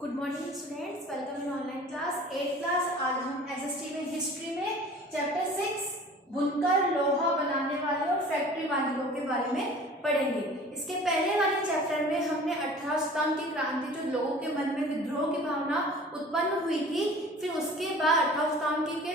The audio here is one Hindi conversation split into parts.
Good morning students, welcome in online class 8th class. आज हम एसएसटी में हिस्ट्री में चैप्टर 6 बुनकर, लोहा बनाने वाले और फैक्ट्री मालिकों के बारे में पढ़ेंगे। इसके पहले वाले चैप्टर में हमने 18 सितंबर की क्रांति, जो लोगों के मन में विद्रोह की भावना उत्पन्न हुई थी, फिर उसके बाद 18 सितंबर के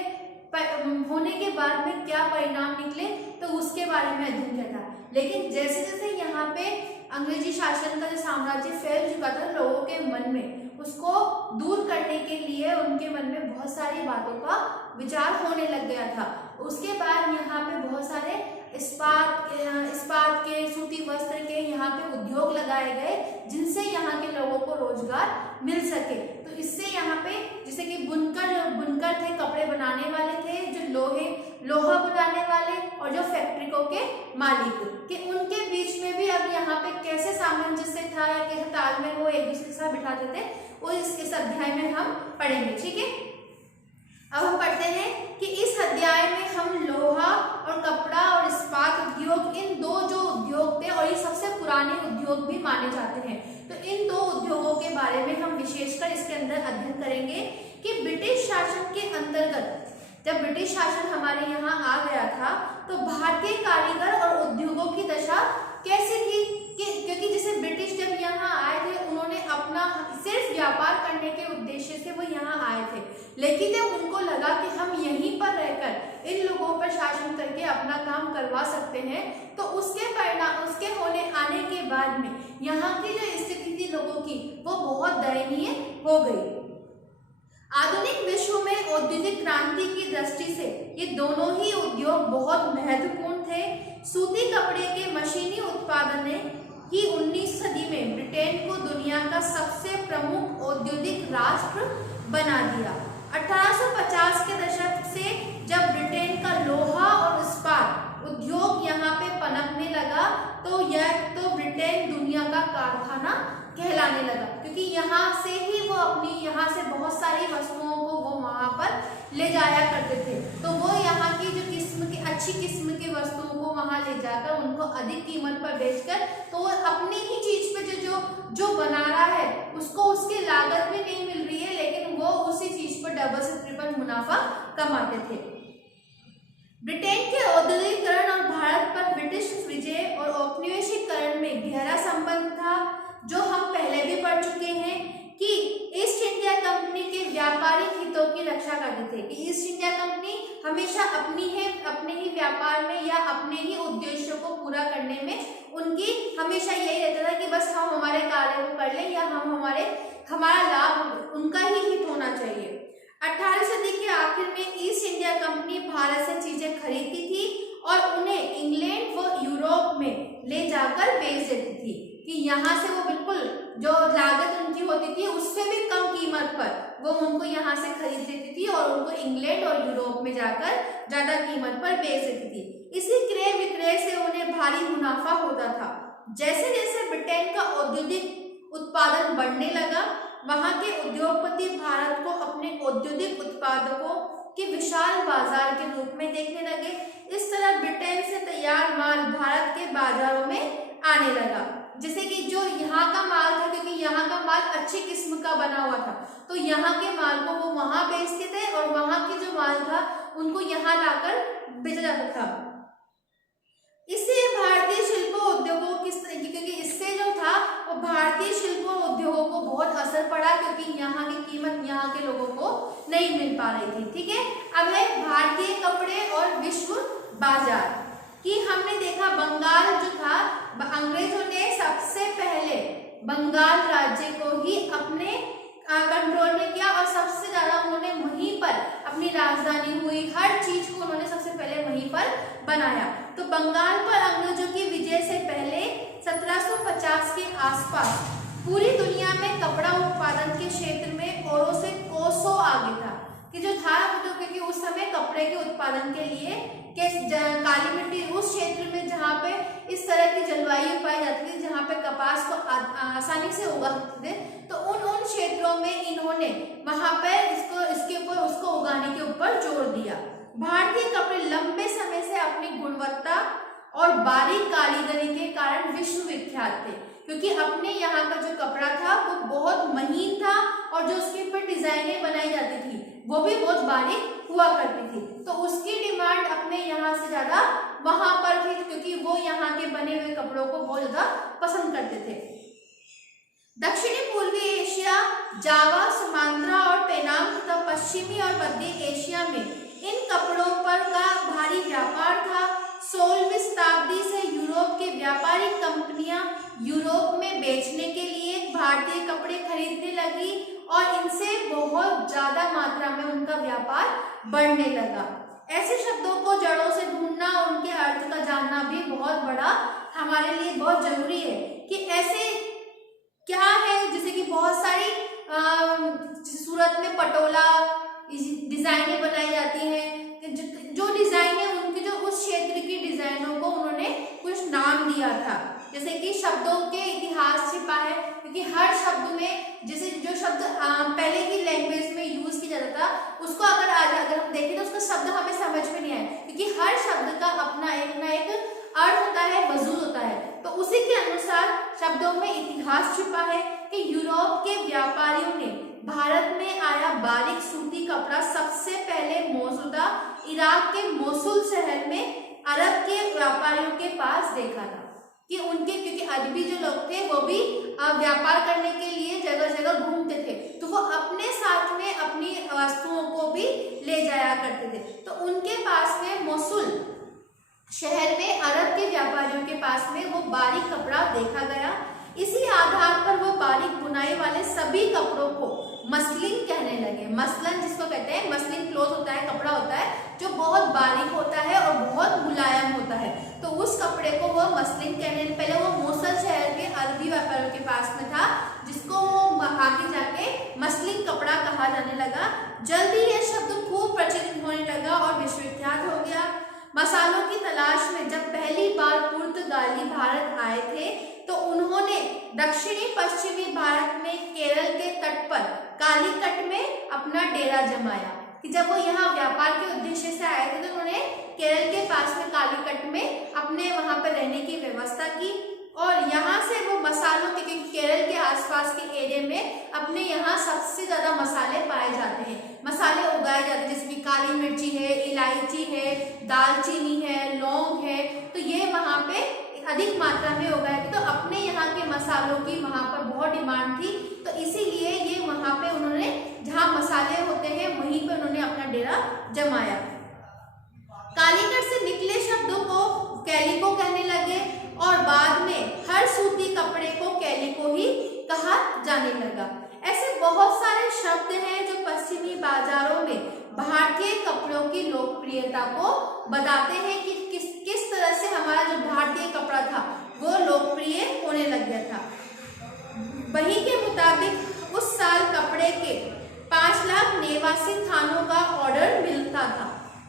होने के बाद में क्या परिणाम निकले, तो उसके बारे में अध्ययन किया था। लेकिन जैसे जैसे यहाँ पे अंग्रेजी शासन का जो साम्राज्य फैल चुका था लोगों के मन में, उसको दूर करने के लिए उनके मन में बहुत सारी बातों का विचार होने लग गया था। उसके बाद यहाँ पे बहुत सारे इस्पात के, सूती वस्त्र के यहाँ पे उद्योग लगाए गए, जिनसे यहाँ के लोगों को रोजगार मिल सके। तो इससे यहाँ पे जैसे कि बुनकर थे, कपड़े बनाने वाले थे, जो लोहा बनाने वाले, और जो फैक्ट्रिकों के मालिक के, उनके बीच में भी अब यहाँ पे कैसे सामंजस्य था या कैसे तालमेल वो एक दूसरे के साथ बिठाते थे, वो इस अध्याय में हम पढ़ेंगे। ठीक है, अब हम पढ़ते हैं कि इस अध्याय में हम लोहा और कपड़ा और इस्पात उद्योग, इन दो जो उद्योग थे, और ये सबसे पुराने उद्योग भी माने जाते हैं, तो इन दो उद्योगों के बारे में हम विशेषकर इसके अंदर अध्ययन करेंगे कि ब्रिटिश शासन के अंतर्गत जब ब्रिटिश शासन हमारे यहाँ आ गया था, तो भारतीय कारीगर और उद्योगों की दशा कैसी थी। क्योंकि जैसे ब्रिटिश जब यहाँ आए थे, उन्होंने अपना सिर्फ व्यापार करने के उद्देश्य से वो यहाँ आए थे, लेकिन जब उनको लगा कि हम यहीं पर रहकर इन लोगों पर शासन करके अपना काम करवा सकते हैं, तो उसके होने आने के बाद में यहाँ की जो स्थिति थी लोगों की, वो बहुत दयनीय हो गई। आधुनिक विश्व में औद्योगिक क्रांति की दृष्टि से ये दोनों ही उद्योग बहुत महत्वपूर्ण थे। सूती कपड़े के मशीनी उत्पादन ने ही 19वीं सदी में ब्रिटेन को दुनिया का सबसे प्रमुख औद्योगिक राष्ट्र बना दिया। 1850 के दशक से जब ब्रिटेन का लोहा और इस्पात उद्योग यहाँ पे पनपने लगा, तो ब्रिटेन दुनिया का कारखाना कहलाने लगा, क्योंकि यहाँ से ही वो यहाँ से बहुत सारी वस्तुओं को वो वहाँ पर ले जाया करते थे। तो वो यहाँ की जो अच्छी किस्म की वस्तुओं को वहाँ ले जाकर उनको अधिक कीमत पर बेचकर, तो वो अपनी ही चीज पे जो बना रहा है, उसको उसकी लागत भी नहीं मिल रही है, लेकिन वो उसी चीज पर डबल से ट्रिपल मुनाफा कमाते थे। ब्रिटेन के औद्योगिकरण और भारत पर ब्रिटिश विजय और औपनिवेशिकरण में गहरा संबंध था, जो हम पहले भी पढ़ चुके हैं कि ईस्ट इंडिया कंपनी के व्यापारिक हितों की रक्षा करते थे। कि ईस्ट इंडिया कंपनी हमेशा अपने ही व्यापार में या अपने ही उद्देश्यों को पूरा करने में उनकी हमेशा यही रहता था कि बस हम हमारे कार्य को कर लें, या हमारा लाभ उनका ही हित होना चाहिए। 18वीं सदी के आखिर में ईस्ट इंडिया कंपनी भारत से चीजें खरीदती थी और उन्हें इंग्लैंड व यूरोप में ले जाकर बेच देती थी, कि यहाँ से वो बिल्कुल जो लागत उनकी होती थी उससे भी कम कीमत पर वो उनको यहाँ से खरीद लेती थी और उनको इंग्लैंड और यूरोप में जाकर ज्यादा कीमत पर बेच देती थी। इसी क्रय विक्रय से उन्हें भारी मुनाफा होता था। जैसे जैसे ब्रिटेन का औद्योगिक उत्पादन बढ़ने लगा, वहां के उद्योगपति भारत को अपने औद्योगिक उत्पादकों के विशाल बाजार के रूप में देखने लगे। इस तरह ब्रिटेन से तैयार माल भारत के बाजारों में आने लगा। जैसे कि जो यहाँ का माल था, क्योंकि यहाँ का माल अच्छी किस्म का बना हुआ था, तो यहाँ के माल को वो वहां बेचते थे और वहां की जो माल था उनको यहाँ लाकर बेचा जाता था। इससे भारतीय शिल्प उद्योगों क्योंकि इससे जो था वो भारतीय शिल्प उद्योगों को बहुत असर पड़ा, क्योंकि यहाँ की कीमत यहाँ के लोगों को नहीं मिल पा रही थी। ठीक है, अब है भारतीय कपड़े और विश्व बाजार कि हमने देखा बंगाल जो था, अंग्रेजों ने सबसे पहले बंगाल राज्य को ही अपने कंट्रोल में किया और सबसे ज्यादा उन्होंने वहीं पर अपनी राजधानी हुई, हर चीज को उन्होंने सबसे पहले वहीं पर बनाया। तो बंगाल पर अंग्रेजों की विजय से पहले 1750 के आसपास पूरी दुनिया में कपड़ा उत्पादन के क्षेत्र में औरों से कोसों आगे था। कि जो था तो क्योंकि उस समय कपड़े के उत्पादन के लिए काली मिट्टी उस क्षेत्र में जहाँ पे इस तरह की जलवायु पाई जाती थी, जहाँ पे कपास को आसानी से उगा सकते थे, तो उन क्षेत्रों में इन्होंने वहां पे उसको उगाने के ऊपर जोर दिया। भारतीय कपड़े लंबे समय से अपनी गुणवत्ता और बारीक कारीगरी के कारण विश्व विख्यात थे, क्योंकि अपने यहाँ का जो कपड़ा था वो बहुत महीन था और जो उसके ऊपर डिजाइनें बनाई जाती थी वो भी बहुत बारीक हुआ करती थी। तो उसकी डिमांड अपने यहाँ से ज्यादा वहां पर थी, क्योंकि वो यहाँ के बने हुए कपड़ों को बहुत ज्यादा पसंद करते थे। दक्षिणी पूर्वी एशिया, जावा, सुमात्रा और पेनांग तथा पश्चिमी और मध्य एशिया में इन कपड़ों पर का भारी व्यापार था। 16वीं शताब्दी से यूरोप के व्यापारिक कंपनियां यूरोप में बेचने के लिए भारतीय कपड़े खरीदने लगी और इनसे बहुत ज्यादा मात्रा में उनका व्यापार बढ़ने लगा। ऐसे शब्दों को जड़ों से ढूंढना और उनके अर्थ का जानना भी बहुत बड़ा हमारे लिए बहुत जरूरी है कि ऐसे क्या है, जैसे कि बहुत सारी सूरत में पटोला डिजाइनें बनाई जाती हैं, जो डिजाइन है उनकी जो उस क्षेत्र की डिजाइनों को उन्होंने कुछ नाम दिया था। जैसे कि शब्दों के इतिहास छिपा है, क्योंकि हर शब्द में जैसे जो शब्द पहले की लैंग्वेज में यूज किया जाता था उसको अगर आज अगर हम देखें तो उसका शब्द हमें समझ में नहीं आए, क्योंकि हर शब्द का अपना एक ना एक अर्थ होता है, वजूद होता है। तो उसी के अनुसार शब्दों में इतिहास छिपा है कि यूरोप के व्यापारियों ने भारत में आया बारीक सूती कपड़ा सबसे पहले मौजूदा इराक के मोसुल शहर में अरब के व्यापारियों के पास देखा था कि उनके, क्योंकि अरबी जो लोग थे वो भी व्यापार करने के लिए जगह जगह घूमते थे, तो वो अपने साथ में अपनी वस्तुओं को भी ले जाया करते थे। तो उनके पास में मोसुल शहर में अरब के व्यापारियों के पास में वो बारीक कपड़ा देखा गया। इसी आधार पर वो बारीक बुनाई वाले सभी कपड़ों को मसलिन कहने लगे। मसलन जिसको कहते हैं, मसलिन क्लॉथ होता है, कपड़ा होता है जो बहुत बारीक होता है और बहुत मुलायम होता है, तो उस कपड़े को वो मसलिन कहने, पहले वो मोसल शहर के अरबी व्यापारियों के पास में था जिसको वो आगे जाके मसलिन कपड़ा कहा जाने लगा। जल्दी यह शब्द खूब प्रचलित होने लगा और विश्वविख्यात हो गया। मसालों की तलाश में जब पहली बार पुर्तगाली भारत आए थे तो उन्होंने दक्षिणी पश्चिमी भारत में केरल के तट पर कालीकट में अपना डेरा जमाया। कि जब वो यहाँ व्यापार के उद्देश्य से आए थे तो उन्होंने केरल के पास में कालीकट में अपने वहां पर रहने की व्यवस्था की और यहाँ से वो मसालों के, क्योंकि केरल के आसपास के एरिया में अपने यहाँ सबसे ज्यादा मसाले पाए जाते हैं, मसाले उगाए जाते हैं, जैसे कि काली मिर्ची है, इलायची है, दालचीनी है, लौंग है, तो ये वहाँ पे अधिक मात्रा में उगाए थे। तो अपने यहाँ के मसालों की वहाँ पर बहुत डिमांड थी, तो इसीलिए ये वहाँ पे उन्होंने जहाँ मसाले होते हैं वहीं पे उन्होंने अपना डेरा जमाया। कालीकट से निकले शब्दों को कैलिको कहने लगे और बाद में हर सूती कपड़े को कैलिको ही कहा जाने लगा। ऐसे बहुत सारे शब्द हैं जो पश्चिमी बाजारों में भारतीय कपड़ों की लोकप्रियता को बताते हैं कि किस तरह से हमारा जो भारतीय कपड़ा था वो लोकप्रिय होने लग गया था। वही के मुताबिक उस साल कपड़े के 5 लाख नेवासी थानों का ऑर्डर मिलता था।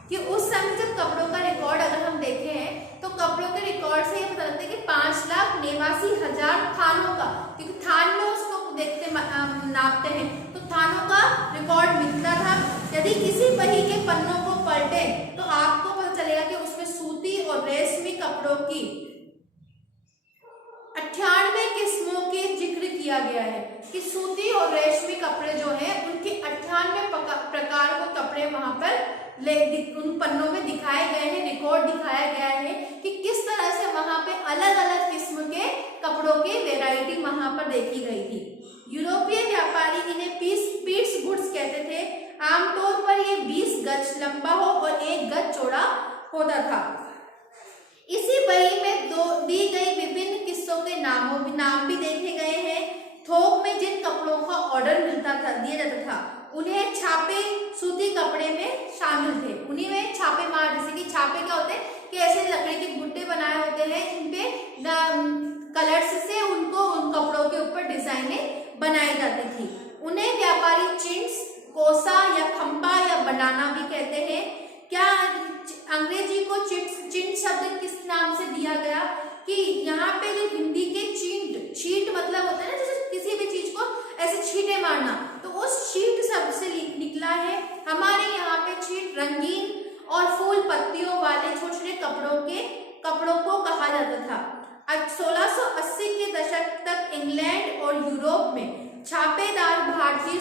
कि उस समय जब कपड़ों का रिकॉर्ड अगर हम देखें हैं तो कपड़ों के रिकॉर्ड से ये पता लगता है कि 5,89,000 थानों का, क्योंकि थान में उसको देखते नापते हैं, तो थानों का रिकॉर्ड मिलता था। यदि किसी बही के पन्नों को पलटे तो आपको पता चलेगा कि उसमें सूती और रेशमी कपड़ों की 98 किस्मों के जिक्र किया गया है कि सूती और रेशमी कपड़े जो हैं उनके 98 प्रकार के कपड़े वहां पर उन पन्नों में दिखाए गए हैं, रिकॉर्ड दिखाया गया है कि किस तरह से वहां पे अलग अलग किस्म के कपड़ों की वैरायटी वहां पर देखी गई थी। यूरोपीय व्यापारी इन्हें पीट्स गुड्स कहते थे। आमतौर पर ये 20 गज लंबा हो और 1 गज चौड़ा होता था। इसी बही में दी गई विभिन्न किस्सों के नाम भी देखे गए हैं। थोक में जिन कपड़ों का ऑर्डर मिलता था, दिया जाता था, उन्हें छापे सूती कपड़े में शामिल थे। उन्हीं में छापे मार, जैसे कि छापे क्या होते हैं कि ऐसे लकड़ी के गुड्डे बनाए होते हैं, इनपे कलर्स से उनको उन कपड़ों के ऊपर डिजाइनें बनाई जाती थी। उन्हें व्यापारी चिंट्स, कोसा या खंपा या बनाना भी कहते हैं। क्या अंग्रेजी को चिंट शब्द किस नाम से दिया गया कि यहाँ पे जो हिंदी के छींट मतलब होता है ना, जैसे किसी भी चीज को ऐसे छींटे मारना, तो उस छींट शब्द से निकला है। हमारे यहाँ पे छींट रंगीन और फूल पत्तियों वाले छोटे छोटे कपड़ों को कहा जाता था। 1680 के दशक तक इंग्लैंड और यूरोप में छापेदार भारतीय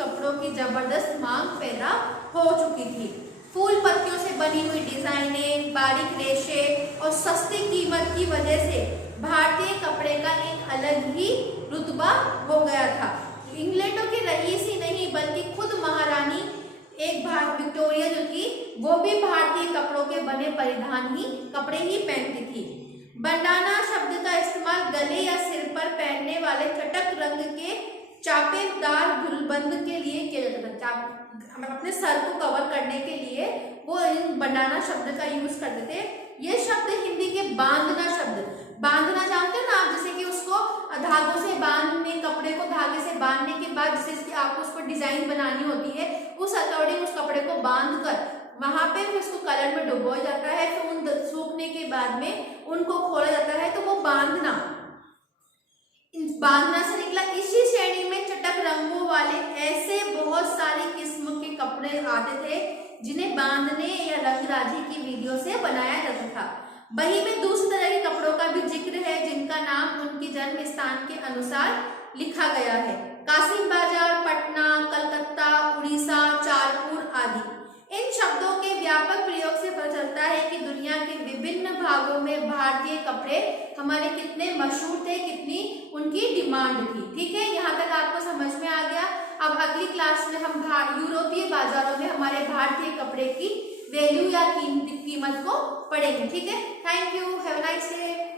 कपड़ों की जबरदस्त मांग पैदा हो चुकी थी। फूल पत्तियों से बनी हुई डिजाइनें, बारीक रेशे और सस्ती कीमत की वजह से भारतीय कपड़े का एक अलग ही रुतबा हो गया था। इंग्लैंडों की रईस ही नहीं बल्कि खुद महारानी विक्टोरिया जो थी वो भी भारतीय कपड़ों के बने परिधान ही कपड़े ही पहनती थी। बंडाना शब्द का इस्तेमाल गले या सिर पर पहनने वाले चटक रंग के चापेदार गुलबंद के लिए किया जाता था। अपने सर को कवर करने के लिए वो इन बंडाना शब्द का यूज करते थे। ये शब्द हिंदी के बांधना शब्द, बांधना जानते हो ना आप, जैसे कि उसको धागों से बांधने, कपड़े को धागे से बांधने के बाद जैसे आपको उस पर डिजाइन बनानी होती है, उस अकॉर्डिंग उस कपड़े को बांध कर वहां पे फिर उसको कलर में डुबोया जाता है, फिर उन सूखने के बाद में उनको खोला जाता है, तो वो बांधना, बांधना से निकला। इसी श्रेणी में चटक रंगों वाले ऐसे बहुत सारी किस्म के कपड़े आते थे जिन्हें बांधने या रंगराजी की विधियों से बनाया जाता था। वही में दूसरी तरह के कपड़ों का भी जिक्र है जिनका नाम उनकी जन्म स्थान के अनुसार लिखा गया है। कासिम बाजार, पटना, कलकत्ता, उड़ीसा, चारपुर आदि। इन शब्दों के व्यापक प्रयोग से पता चलता है कि दुनिया के विभिन्न भागों में भारतीय कपड़े हमारे कितने मशहूर थे, कितनी उनकी डिमांड थी। ठीक है, यहाँ तक आपको समझ में आ गया। अब अगली क्लास में हम यूरोपीय बाजारों में हमारे भारतीय कपड़े की वैल्यू या कीमत को पढ़ेंगे। ठीक है, thank you, have a nice day.